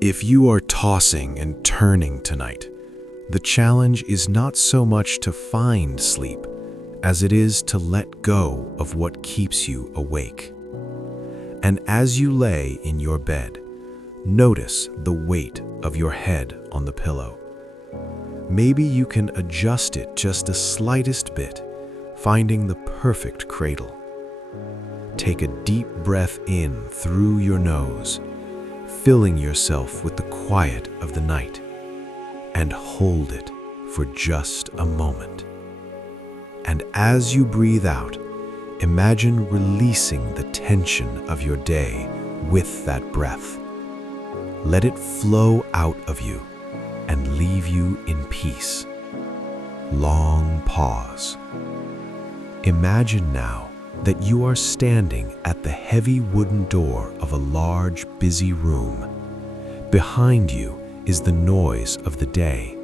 If you are tossing and turning tonight, the challenge is not so much to find sleep as it is to let go of what keeps you awake. And as you lay in your bed, notice the weight of your head on the pillow. Maybe you can adjust it just the slightest bit, finding the perfect cradle. Take a deep breath in through your nose, filling yourself with the quiet of the night, and hold it for just a moment. And as you breathe out, imagine releasing the tension of your day with that breath. Let it flow out of you and leave you in peace. Long pause. Imagine now that you are standing at the heavy wooden door of a large, busy room. Behind you is the noise of the day,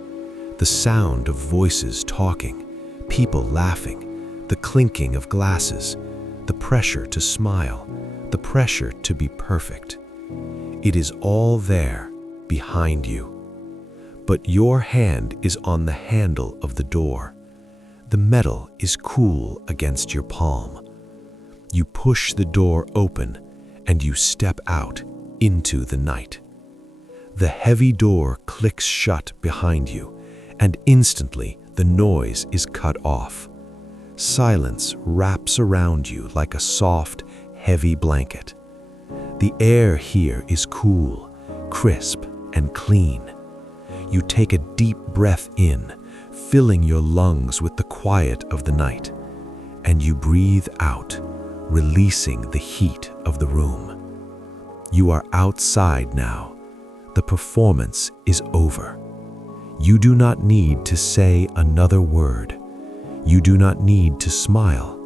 the sound of voices talking, people laughing, the clinking of glasses, the pressure to smile, the pressure to be perfect. It is all there behind you. But your hand is on the handle of the door. The metal is cool against your palm. You push the door open and you step out into the night. The heavy door clicks shut behind you, and instantly the noise is cut off. Silence wraps around you like a soft, heavy blanket. The air here is cool, crisp, and clean. You take a deep breath in, filling your lungs with the quiet of the night, and you breathe out, releasing the heat of the room. You are outside now. The performance is over. You do not need to say another word. You do not need to smile.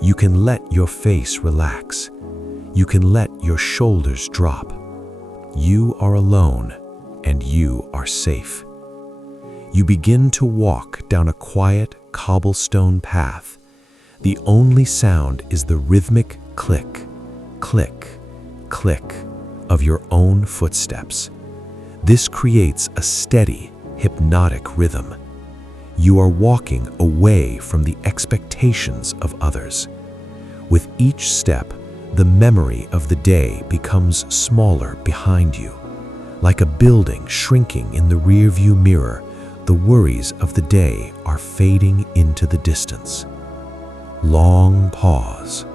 You can let your face relax. You can let your shoulders drop. You are alone, and you are safe. You begin to walk down a quiet cobblestone path. The only sound is the rhythmic click, click, click of your own footsteps. This creates a steady, hypnotic rhythm. You are walking away from the expectations of others. With each step, the memory of the day becomes smaller behind you. Like a building shrinking in the rearview mirror, the worries of the day are fading into the distance. Long pause.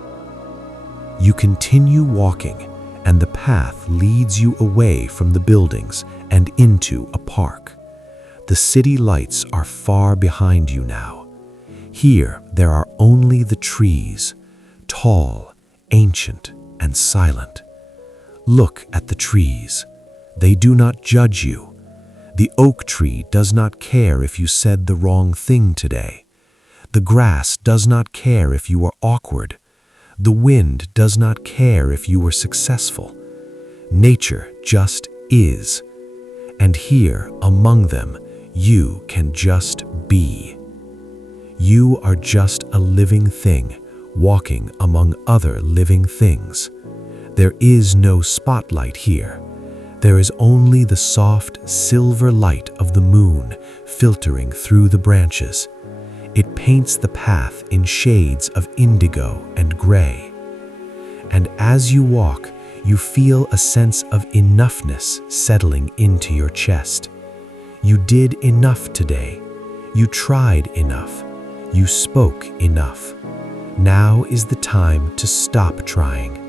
You continue walking, and the path leads you away from the buildings and into a park. The city lights are far behind you now. Here there are only the trees, tall, ancient, and silent. Look at the trees. They do not judge you. The oak tree does not care if you said the wrong thing today. The grass does not care if you are awkward. The wind does not care if you were successful. Nature just is. And here, among them, you can just be. You are just a living thing, walking among other living things. There is no spotlight here. There is only the soft, silver light of the moon filtering through the branches. It paints the path in shades of indigo and gray. And as you walk, you feel a sense of enoughness settling into your chest. You did enough today. You tried enough. You spoke enough. Now is the time to stop trying.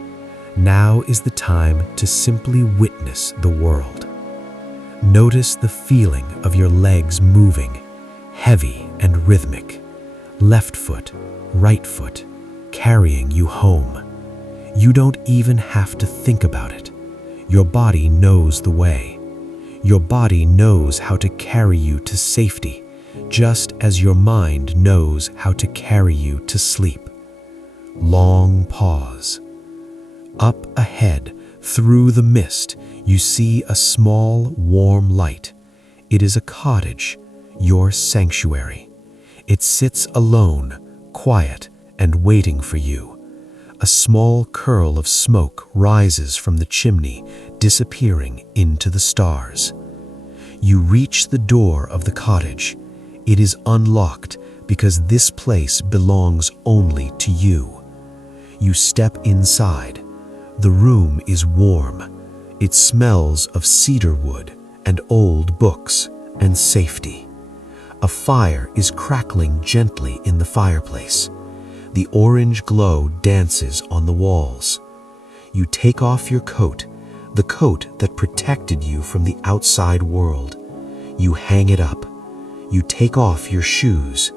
Now is the time to simply witness the world. Notice the feeling of your legs moving, heavy and rhythmic. Left foot, right foot, carrying you home. You don't even have to think about it. Your body knows the way. Your body knows how to carry you to safety, just as your mind knows how to carry you to sleep. Long pause. Up ahead, through the mist, you see a small, warm light. It is a cottage, your sanctuary. It sits alone, quiet, and waiting for you. A small curl of smoke rises from the chimney, disappearing into the stars. You reach the door of the cottage. It is unlocked because this place belongs only to you. You step inside. The room is warm. It smells of cedar wood and old books and safety. A fire is crackling gently in the fireplace. The orange glow dances on the walls. You take off your coat, the coat that protected you from the outside world. You hang it up. You take off your shoes,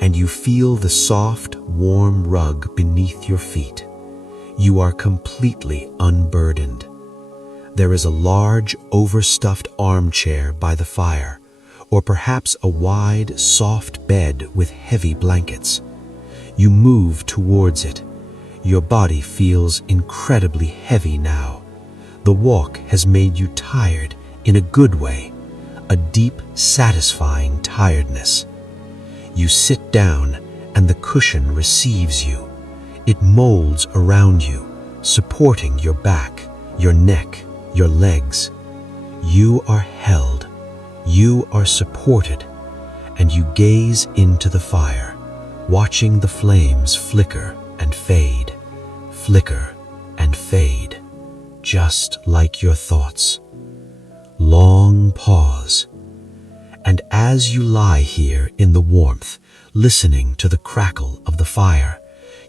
and you feel the soft, warm rug beneath your feet. You are completely unburdened. There is a large, overstuffed armchair by the fire, or perhaps a wide, soft bed with heavy blankets. You move towards it. Your body feels incredibly heavy now. The walk has made you tired in a good way, a deep, satisfying tiredness. You sit down and the cushion receives you. It molds around you, supporting your back, your neck, your legs. You are held. You are supported, and you gaze into the fire, watching the flames flicker and fade, just like your thoughts. Long pause, and as you lie here in the warmth, listening to the crackle of the fire,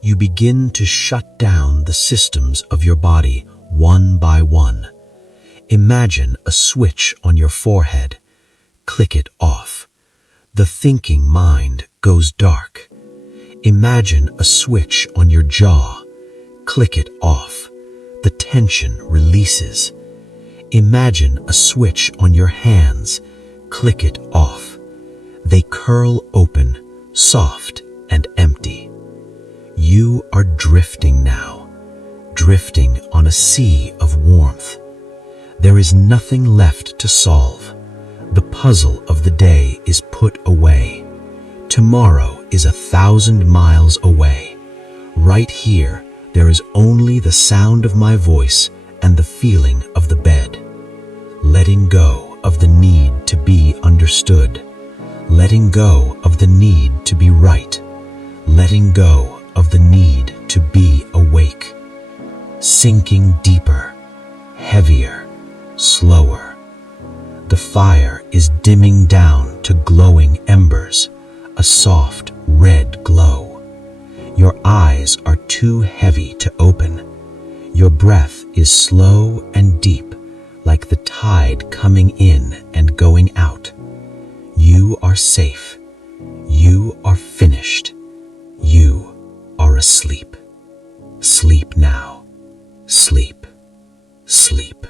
you begin to shut down the systems of your body one by one. Imagine a switch on your forehead. Click it off. The thinking mind goes dark. Imagine a switch on your jaw. Click it off. The tension releases. Imagine a switch on your hands. Click it off. They curl open, soft and empty. You are drifting now, drifting on a sea of warmth. There is nothing left to solve. The puzzle of the day is put away. Tomorrow is 1,000 miles away. Right here, there is only the sound of my voice and the feeling of the bed. Letting go of the need to be understood. Letting go of the need to be right. Letting go of the need to be awake. Sinking deeper, heavier, slower. The fire is dimming down to glowing embers, a soft red glow. Your eyes are too heavy to open. Your breath is slow and deep, like the tide coming in and going out. You are safe. You are finished. You are asleep. Sleep now. Sleep. Sleep.